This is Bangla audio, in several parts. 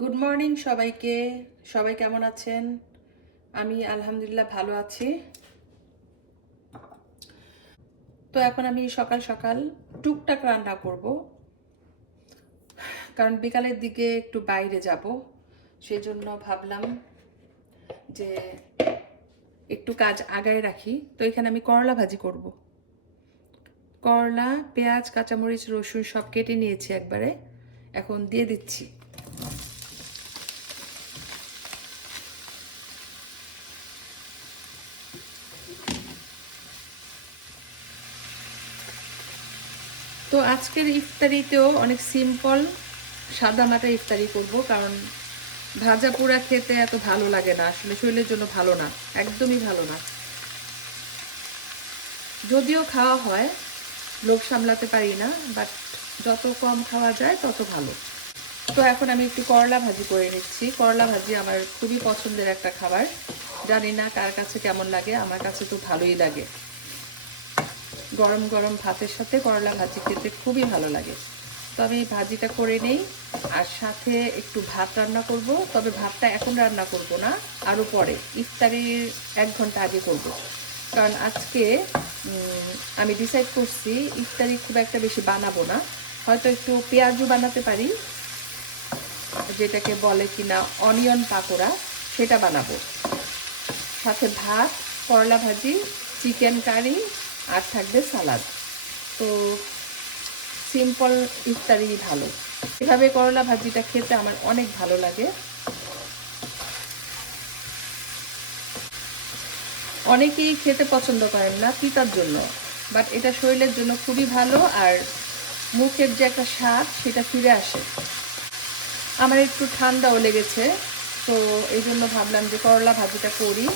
গুড মর্নিং সবাইকে। সবাই কেমন আছেন? আমি আলহামদুলিল্লাহ ভালো আছি। তো এখন আমি সকাল সকাল টুকটাক রান্না করব, কারণ বিকালের দিকে একটু বাইরে যাব। সেই জন্য ভাবলাম যে একটু কাজ আগায় রাখি। তো এখানে আমি করলা ভাজি করব। করলা, পেঁয়াজ, কাঁচামরিচ, রসুন সব কেটে নিয়েছি একবারে, এখন দিয়ে দিচ্ছি। তো আজকের ইফতারিতেও অনেক সিম্পল সাদামাটা ইফতারি করব, কারণ ভাজা পোড়া খেতে এত ভালো লাগে না, আসলে শরীরের জন্য ভালো না, একদমই ভালো না। যদিও খাওয়া হয়, লোভ সামলাতে পারি না, বাট যত কম খাওয়া যায় তত ভালো। তো এখন আমি একটু করলা ভাজি করে নিচ্ছি। করলা ভাজি আমার খুবই পছন্দের একটা খাবার। জানি না কার কাছে কেমন লাগে, আমার কাছে তো ভালোই লাগে। গরম গরম ভাতের সাথে করলা ভাজি খেতে খুবই ভালো লাগে। তো আমি ভাজিটা করে নেই, আর সাথে একটু ভাত রান্না করব। তবে ভাতটা এখন রান্না করব না, আরও পরে ইফতারির 1 ঘন্টা আগে করব। কারণ আজকে আমি ডিসাইড করছি ইফতারি খুব একটা বেশি বানাবো না, হয়তো একটু পেঁয়াজু বানাতে পারি, যেটাকে বলে কিনা অনিয়ন পাকোড়া, সেটা বানাবো। সাথে ভাত, করলা ভাজি, চিকেন কারি, আর থাকবে সালাদ। তো সিম্পল ইফতারি ভালো। এভাবে করলা ভাজিটা খেতে আমার অনেক ভালো লাগে। অনেকেই খেতে পছন্দ করেন না তিতার জন্য, বাট এটা শরীরের জন্য খুবই ভালো, আর মুখের যে একটা স্বাদ সেটা ফিরে আসে। আমার একটু ঠান্ডাও লেগেছে, তো এই জন্য ভাবলাম যে করলা ভাজিটা করি,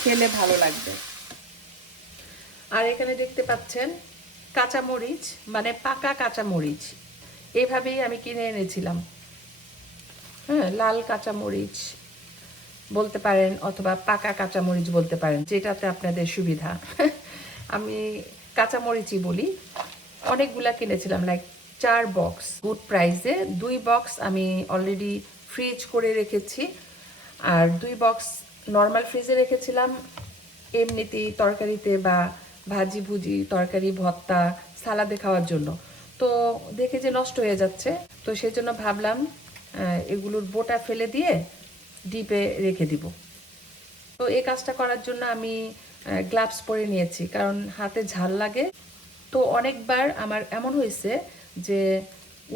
খেলে ভালো লাগবে। আর এখানে দেখতে পাচ্ছেন কাঁচামরিচ, মানে পাকা কাঁচামরিচ, এইভাবেই আমি কিনে এনেছিলাম। হ্যাঁ, লাল কাঁচামরিচ বলতে পারেন, অথবা পাকা কাঁচামরিচ বলতে পারেন, যেটাতে আপনাদের সুবিধা। আমি কাঁচামরিচই বলি। অনেকগুলা কিনেছিলাম, লাইক 4 বক্স, গুড প্রাইসে। 2 বক্স আমি অলরেডি ফ্রিজ করে রেখেছি, আর 2 বক্স নর্মাল ফ্রিজে রেখেছিলাম এমনিতেই তরকারিতে বা ভাজি ভুজি, তরকারি, ভর্তা, সালাদে খাওয়ার জন্য। তো দেখে যে নষ্ট হয়ে যাচ্ছে, তো সেই জন্য ভাবলাম এগুলোর বোটা ফেলে দিয়ে ডিপে রেখে দিব। তো এই কাজটা করার জন্য আমি গ্লাভস পরে নিয়েছি, কারণ হাতে ঝাল লাগে। তো অনেকবার আমার এমন হয়েছে যে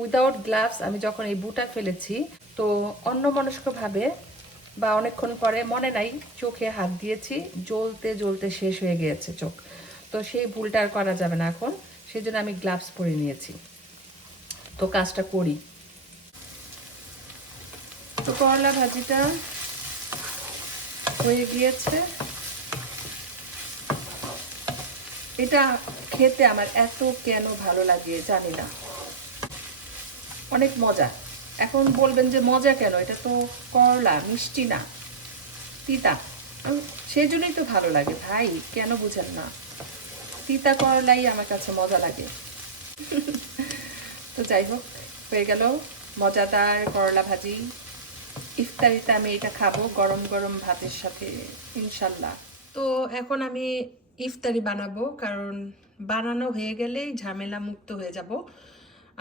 উইদাউট গ্লাভস আমি যখন এই বুটা ফেলেছি, তো অন্যমনস্কভাবে বা অনেকক্ষণ পরে মনে নাই চোখে হাত দিয়েছি, জ্বলতে জ্বলতে শেষ হয়ে গিয়েছে চোখ। তো সেই ভুলটা আর করা যাবে না এখন, সেই জন্য আমি গ্লাভস পরে নিয়েছি। তো কাজটা করি। তো করলা ভাজিটা হয়ে গিয়েছে। এটা খেতে আমার এত কেন ভালো লাগে জানি না, অনেক মজা। এখন বলবেন যে মজা কেন, এটা তো করলা, মিষ্টি না, তিতা। সেই জন্যই তো ভালো লাগে ভাই, কেন বুঝেন না? তিতা করলাই আমার কাছে মজা লাগে। তো যাই হোক, হয়ে গেল মজাদার করলা ভাজি। ইফতারিতে আমি এটা খাবো গরম গরম ভাতের সাথে, ইনশাল্লাহ। তো এখন আমি ইফতারি বানাবো, কারণ বানানো হয়ে গেলেই ঝামেলা মুক্ত হয়ে যাব।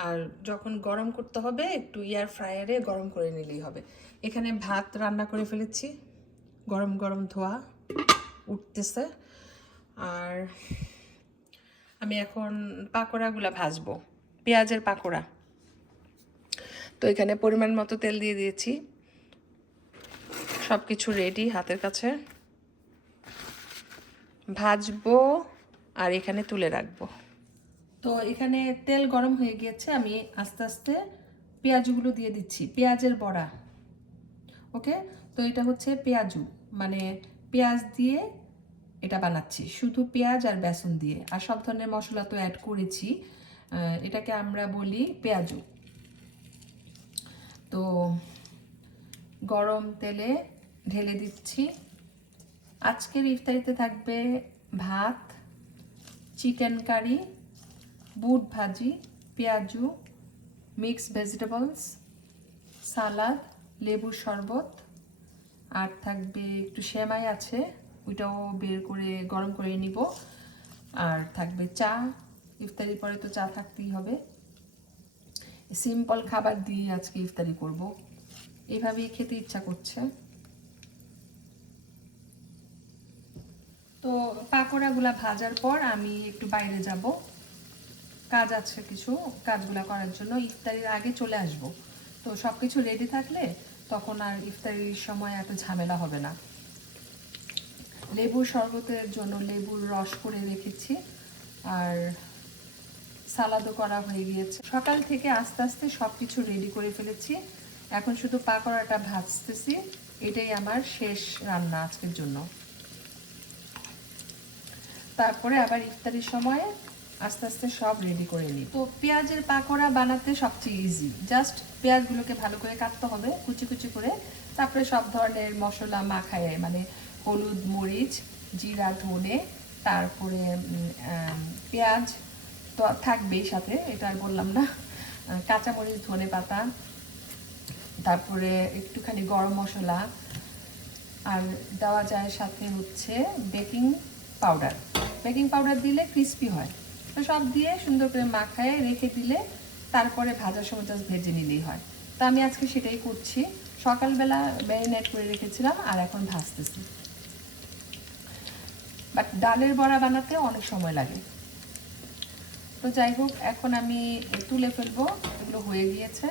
আর যখন গরম করতে হবে একটু এয়ার ফ্রায়ারে গরম করে নিলেই হবে। এখানে ভাত রান্না করে ফেলেছি, গরম গরম ধোয়া উঠতেছে। আর আমি এখন পাকোড়াগুলো ভাজবো, পেঁয়াজের পাকোড়া। তো এখানে পরিমাণ মতো তেল দিয়ে দিয়েছি, সব কিছু রেডি হাতের কাছে। ভাজবো আর এখানে তুলে রাখবো। তো এখানে তেল গরম হয়ে গিয়েছে, আমি আস্তে আস্তে পেঁয়াজগুলো দিয়ে দিচ্ছি, পেঁয়াজের বড়া। ওকে, তো এটা হচ্ছে পেঁয়াজু, মানে পেঁয়াজ দিয়ে এটা বানাচ্ছি, শুধু পেঁয়াজ আর বেসন দিয়ে, আর সব ধরনের মশলা তো অ্যাড করেছি। এটাকে আমরা বলি পেঁয়াজু। তো গরম তেলে ঢেলে দিচ্ছি। আজকের ইফতারিতে থাকবে ভাত, চিকেন কারি, বুট ভাজি, পেঁয়াজু, মিক্স ভেজিটেবলস, সালাদ, লেবুর শরবত, আর থাকবে একটু সেমাই আছে, ওইটাও বের করে গরম করে নিব। আর থাকবে চা, ইফতারির পরে তো চা থাকতেই হবে। সিম্পল খাবার দিয়ে আজকে ইফতারি করব, এভাবেই খেতে ইচ্ছা করছে। তো পাকোড়াগুলা ভাজার পর আমি একটু বাইরে যাব, কাজ আছে কিছু, কাজগুলা করার জন্য ইফতারির আগে চলে আসব। তো সব কিছু রেডি থাকলে তখন আর ইফতারির সময় এত ঝামেলা হবে না। লেবুর শরবতের জন্য লেবুর রস করে রেখেছি, আর সালাদও করা হয়ে গিয়েছে। সকাল থেকে আস্তে আস্তে সব কিছু রেডি করে ফেলেছি, এখন শুধু পাকোড়াটা ভাজতেছি। এটাই আমার শেষ রান্না আজকের জন্য। তারপরে আবার ইফতারির সময় আস্তে আস্তে সব রেডি করে নিই। তো পেঁয়াজের পাকোড়া বানাতে সবচেয়ে ইজি, জাস্ট পেঁয়াজগুলোকে ভালো করে কাটতে হবে কুচি কুচি করে, তারপরে সব ধরনের মশলা মাখায়, মানে হলুদ, মরিচ, জিরা, ধনে, তারপরে পেঁয়াজ তো থাকবেই সাথে, এটা আর বললাম না, কাঁচামরিচ, ধনে পাতা, তারপরে একটুখানি গরম মশলা, আর দেওয়া যায় সাথে হচ্ছে বেকিং পাউডার। বেকিং পাউডার দিলে ক্রিস্পি হয়। তো সব দিয়ে সুন্দর করে মাখায় রেখে দিলে তারপরে ভাজার সময় জাস্ট ভেজে নিলেই হয়। তো আমি আজকে সেটাই করছি, সকালবেলা ম্যারিনেট করে রেখেছিলাম আর এখন ভাজতেছি। বাট ডালের বড়া বানাতে অনেক সময় লাগে। তো যাই হোক, এখন আমি তুলে ফেলবো, এগুলো হয়ে গিয়েছে।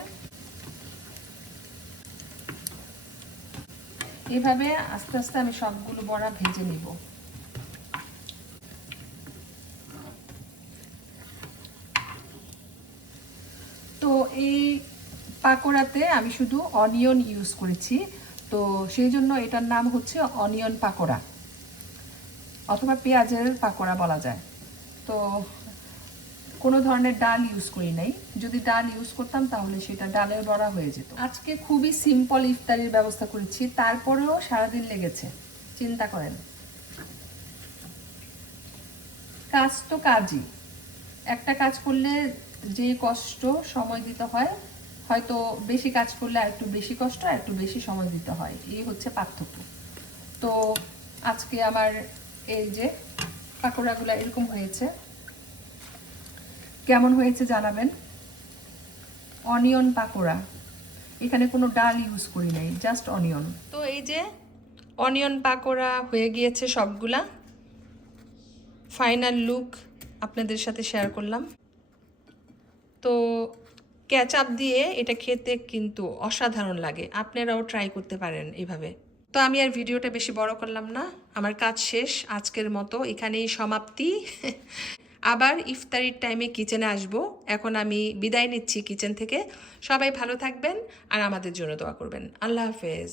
এভাবে আস্তে আস্তে আমি সবগুলো বড়া ভেজে নিব। তো এই পাকোড়াতে আমি শুধু অনিয়ন ইউজ করেছি, তো সেই জন্য এটার নাম হচ্ছে অনিয়ন পাকোড়া, অথবা পেঁয়াজের পাকোড়া বলা যায়। তো কোনো ধরনের ডাল ইউজ করি নাই, যদি ডাল ইউজ করতাম তাহলে সেটা ডালের বড়া হয়ে যেত। আজকে খুবই সিম্পল ইফতারির ব্যবস্থা করেছি, তারপরেও সারাদিন লেগেছে, চিন্তা করেন। কাজ তো কাজই, একটা কাজ করলে যে কষ্ট সময় দিতে হয়, হয়তো বেশি কাজ করলে আর একটু বেশি কষ্ট আর একটু বেশি সময় দিতে হয়, এই হচ্ছে পার্থক্য। তো আজকে আমার এই যে পাকোড়াগুলো এরকম হয়েছে, কেমন হয়েছে জানাবেন। অনিয়ন পাকোড়া, এখানে কোনো ডাল ইউজ করি নাই, জাস্ট অনিয়ন। তো এই যে অনিয়ন পাকোড়া হয়ে গিয়েছে সবগুলা, ফাইনাল লুক আপনাদের সাথে শেয়ার করলাম। তো কেচাপ দিয়ে এটা খেতে কিন্তু অসাধারণ লাগে, আপনারাও ট্রাই করতে পারেন এভাবে। তো আমি আর ভিডিওটা বেশি বড় করলাম না, আমার কাজ শেষ আজকের মতো, এখানেই সমাপ্তি। আবার ইফতারির টাইমে কিচেনে আসব। এখন আমি বিদায় নিচ্ছি কিচেন থেকে। সবাই ভালো থাকবেন আর আমাদের জন্য দোয়া করবেন। আল্লাহ হাফেজ।